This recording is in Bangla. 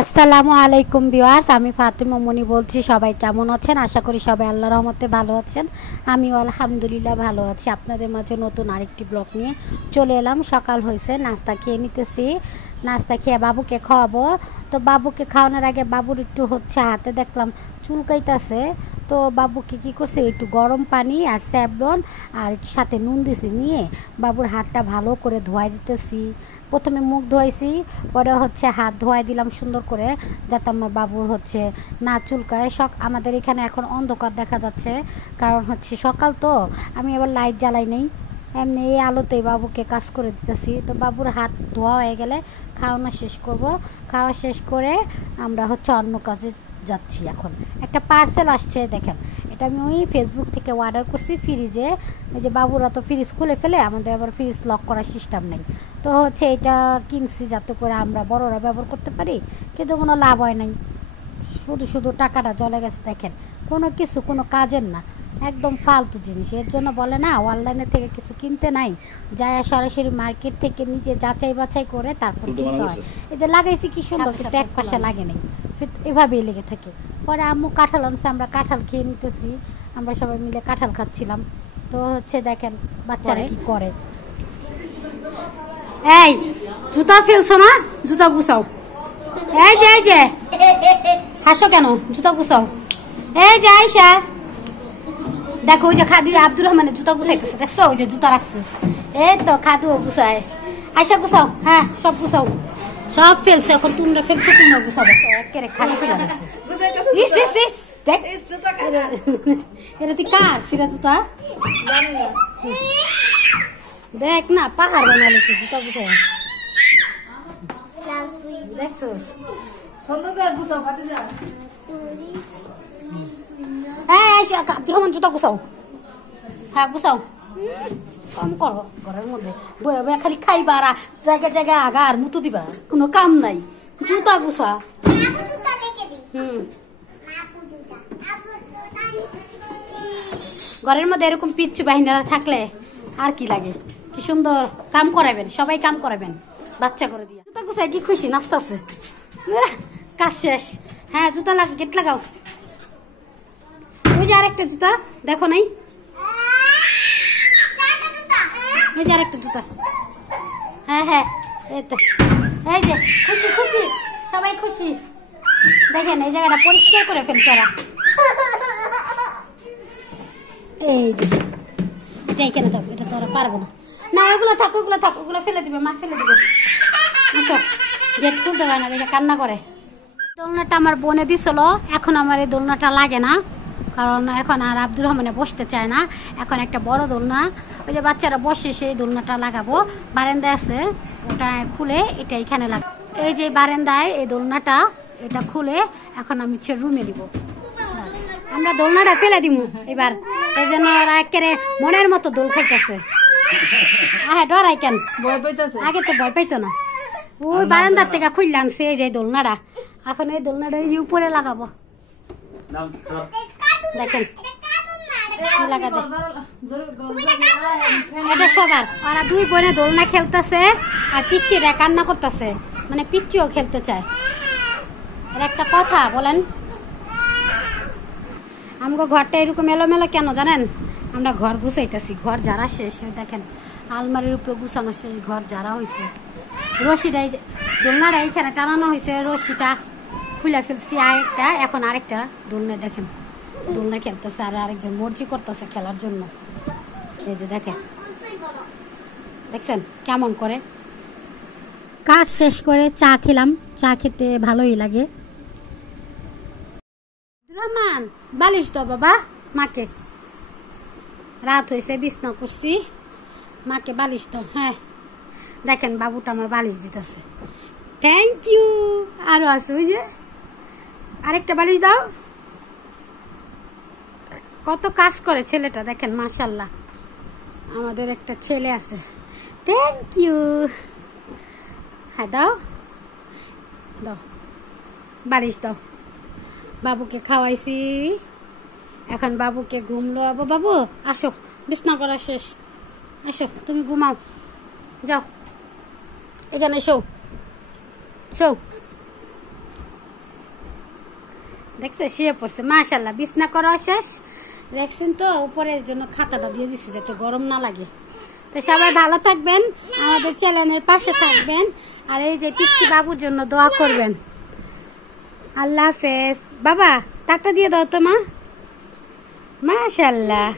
আসসালামু আলাইকুম ভিউয়ার্স, আমি ফাতেমা মনি বলছি। সবাই কেমন আছেন? আশা করি সবাই আল্লাহর রহমতে ভালো আছেন। আমিও আলহামদুলিল্লাহ ভালো আছি। আপনাদের মাঝে নতুন আরেকটি ব্লগ নিয়ে চলে এলাম। সকাল হয়েছে, নাস্তা খেয়ে নিতেছি। নাস্তা খেয়ে বাবুকে খাওয়াবো। তো বাবুকে খাওয়ানোর আগে বাবুর একটু হাতে দেখলাম চুলকাইতেছে। তো বাবুকে কী করছে, একটু গরম পানি আর স্যাভলন আর সাথে নুন দিছি, নিয়ে বাবুর হাতটা ভালো করে ধোয়াই দিতেছি। প্রথমে মুখ ধোয়াইছি, পরে হাত ধোয়াই দিলাম সুন্দর করে, যাতে আমার বাবুর না চুলকায়। আমাদের এখানে এখন অন্ধকার দেখা যাচ্ছে, কারণ সকাল তো। আমি আবার লাইট জ্বালাই নেই, এমনি এই আলোতেই বাবুকে কাজ করে দিতেছি। তো বাবুর হাত ধোয়া হয়ে গেলে খাওয়ানো শেষ করব। খাওয়া শেষ করে আমরা অন্য কাজে যাচ্ছি। এখন একটা পার্সেল আসছে, দেখেন। এটা আমি ওই ফেসবুক থেকে অর্ডার করছি ফ্রিজে। ওই যে বাবুরা তো ফ্রিজ খুলে ফেলে, আমাদের আবার ফ্রিজ লক করার সিস্টেম নেই। তো এটা কিনছি যাতে করে আমরা বড়রা ব্যবহার করতে পারি, কিন্তু কোনো লাভ হয় নাই। শুধু শুধু টাকাটা চলে গেছে। দেখেন, কোনো কাজের না, একদম ফালতু জিনিস। এর জন্য বলে না, অনলাইনে থেকে কিছু কিনতে নাই, যায় সরাসরি মার্কেট থেকে নিজে যাচাই বাছাই করে তারপর কিনতে হয়। এই যে লাগাইছি কি সুন্দর, কিন্তু এক পাশে লাগে নেই, এভাবেই লেগে থাকে। পরে আম্মু কাঁঠাল আনছে, আমরা কাঁঠাল খেয়ে নিতেছি। আমরা সবাই মিলে কাঁঠাল খাচ্ছিলাম। তো দেখেন বাচ্চারা কি করে। এই জুতা ফেলছো না, জুতা গুছাও। এই যে হাসো কেন, জুতা গুছাও। এই যে আয়সা, দেখো ওই যে খাদি আব্দুর রহমানের জুতা গুছাইতেছে, দেখছো? ওই যে জুতা রাখছে, এই তো খাদু গুছায়। আয়সা গুছাও, হ্যাঁ সব গুছাও। সব ফেলছে, এখন তোমরা ফেলছো, তোমরা গুছাবো। একেবারে খালি করে গেছে। দেখ এটা তুই কার সিরা জুতা, দেখ না পাহাড় বানাইছে জুতা গুছায়। দেখছোস? জুতা গুছাও, হ্যাঁ গুছাও। কাম করো ঘরের মধ্যে খালি খাইবা আর জায়গায় জায়গায় আগা আর মুতো দিবা, কোনো কাম নাই। জুতা গুছা। ঘরের মধ্যে এরকম পিচ্ছু বাহিনীরা থাকলে আর কি লাগে। কি সুন্দর কাম করাবেন, সবাই কাম করাবেন বাচ্চা করে দিয়ে। জুতা গুছায় কি খুশি, নাচতেছে। কাজ শেষ। হ্যাঁ জুতা গেট লাগাও। ওই যে আরেকটা জুতা দেখো নাই, এই যে আরেকটা জুতা। হ্যাঁ হ্যাঁ এই তো, এই যে খুশি খুশি, সবাই খুশি। দেখেন এই জায়গাটা পরিষ্কার করে ফেলছে ওরা। এই যে এটা এখানে যাবে, এটা তো ওরা পারবো না। না ওগুলো থাক, ওগুলো থাক, ওগুলো ফেলে দিবে, মা ফেলে দিবে। আসো, গেট খুলতে পারে না, দেখে কান্না করে। দোলনাটা আমার বোনে দিছিল, এখন আমার এই দোলনাটা লাগে না, কারণ এখন আর আব্দুর রহমানে বসতে চায় না। এখন একটা বড় দোলনা, ওই যে বাচ্চারা বসে, সেই দোলনাটা লাগাবো। বারান্দায় আছে, ওটা খুলে এটা এখানে লাগাবো। এই যে বারান্দায় এই দোলনাটা, এটা খুলে এখন আমি রুমে দিব। আমরা দোলনাটা ফেলে দিব এবার, এই জন্য ওরা একেবারে মনের মতো দোল খাইতেছে। হ্যাঁ ডরাই কেন, আগে তো ভয় পাইতো না। ওই বারান্দার থেকে খুললে আনছে এই যে দোলনাটা। এখন এই দোলনাটা এই যে উপরে লাগাবো, দেখেন লাগা দেয়। এটা সবার, ওরা দুই বোনে দোলনা খেলতেছে আর পিচ্চিরা কান্না করতেছে, মানে পিচ্চিও খেলতে চায়। এর একটা কথা বলেন, আমগো ঘরটা এরকম এলোমেলো কেন জানেন? আমরা ঘর গুছাইতেছি, ঘর যারা শেষ। দেখেন আলমারির উপরে গুছানো, সেই ঘর যারা হয়েছে। রশিটা এই যে দোলনাটা এইখানে টানানো হয়েছে, রশিটা খুলে ফেলছি আরেকটা। এখন আরেকটা দোলনা, দেখেন দোলনা খেলতেছে আর আরেকজন মর্জি করতেছে খেলার জন্য। এই যে দেখেন, দেখছেন কেমন করে। কাজ শেষ করে চা খেলাম, চা খেতে ভালোই লাগে। রহমান বালিশ দাও বাবা মাকে, রাত হয়েছে বিছনা করছি, মাকে বালিশ দাও। হ্যাঁ দেখেন বাবুটা আমার বালিশ দিতেছে, থ্যাংক ইউ। আরো আছে ওই যে আরেকটা বালিশ দাও। কত কাজ করে ছেলেটা, দেখেন মাশাল্লাহ, আমাদের একটা ছেলে আছে। Thank you. হ্যাঁ দাও দাও, বালিশ দাও। বাবুকে খাওয়াইছি, এখন বাবুকে ঘুম লোয়াবো। বাবু আসো, বিছনা করা শেষ, আসো তুমি ঘুমাও, যাও এখানে শো শো। দেখছে শুয়ে পড়ছে মাশাআল্লাহ। বিছনা করা শেষ দেখছেন তো, উপরের জন্য খাতাটা দিয়ে দিচ্ছি যাতে গরম না লাগে। তো সবাই ভালো থাকবেন, আমাদের চ্যানেলের পাশে থাকবেন, আর এই যে পিচ্চি বাবুর জন্য দোয়া করবেন। আল্লাহ হাফেজ। বাবা টাটা দিয়ে দাও তো মা। মাশাআল্লাহ।